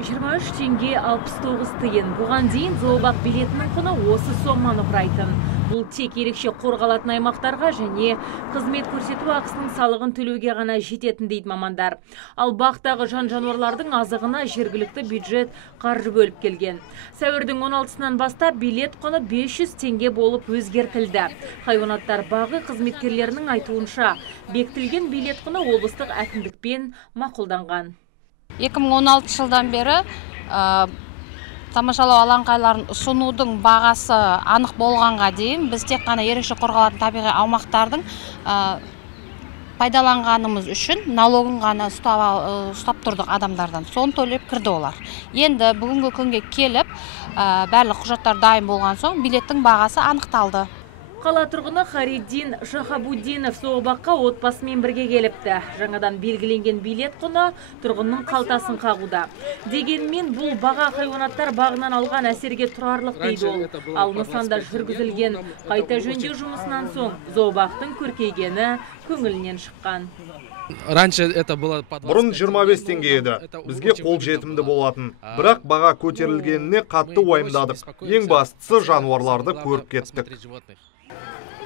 23 теңге 69 тиын. Бұған дейін зообақ билетінің құны осы соманы құрайтын. Бұл тек ерекше қорғалатын аймақтарға және қызмет көрсету ақысының салығын төлеуге ғана жететін дейді мамандар. Ал бақтағы жан-жануарлардың азығына жергілікті бюджет қаржы бөліп келген. Сәуірдің 16-сынан бастап билет құны 500 теңге болып өзгертілді. Хайуанаттар бағы қызметкерлерінің айтуынша, бекітілген билет құны облыстық әкімдікпен мақұлданған. 2016 жылдан бері тамашалау алаңқайларын ұсынудың бағасы анық болғанға дейін біз тек қана ерекше қорғалатын табиғи аумақтардың пайдаланғанымыз үшін налогын ғана ұстап тұрдық адамдардан. Соны төлеп кірді олар. Енді бүгінгі күнге келіп, барлық құжаттар дайын болған соң билеттің бағасы анықталды. Қала тұрғыны Хариддин Шахабуддинов зообаққа отбасымен бірге келіпті. Жаңадан белгіленген билет құны тұрғынның қалтасын қағуда. Дегенмен бұл баға хайуанаттар бағынан алған әсерге тұрарлық дейді ол. Ал нысанда жүргізілген қайта жөндеу жұмысынан соң зообақтың көркейгені көңілінен шыққан. Бұрын 25 теңге еді. Бізге қол жетімді болатын. Бірақ баға көтерілгеніне қатты уайымдадық. Ең бастысы жануарларды көріп кеттік.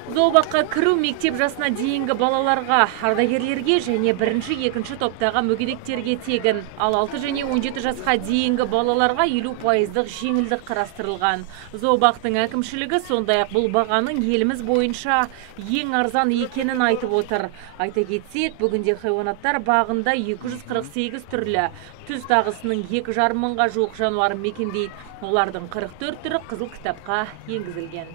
Зообаққа кіру мектеп жасына дейінгі балаларға, ардагерлерге және 1-2 топтағы мүгедектерге тегін. Ал 6 және 17 жасқа дейінгі балаларға 50% жеңілдік қарастырылған. Зообақтың әкімшілігі сондай-ақ бұл бағаның еліміз бойынша ең арзан екенін айтып отыр. Айта кетсек, бүгінде хайуанаттар бағында 248 түрлі түз тағысының 2,5 мыңға жуық жануарын мекендейді. Олардың 44 түрі қызыл кітапқа енгізілген.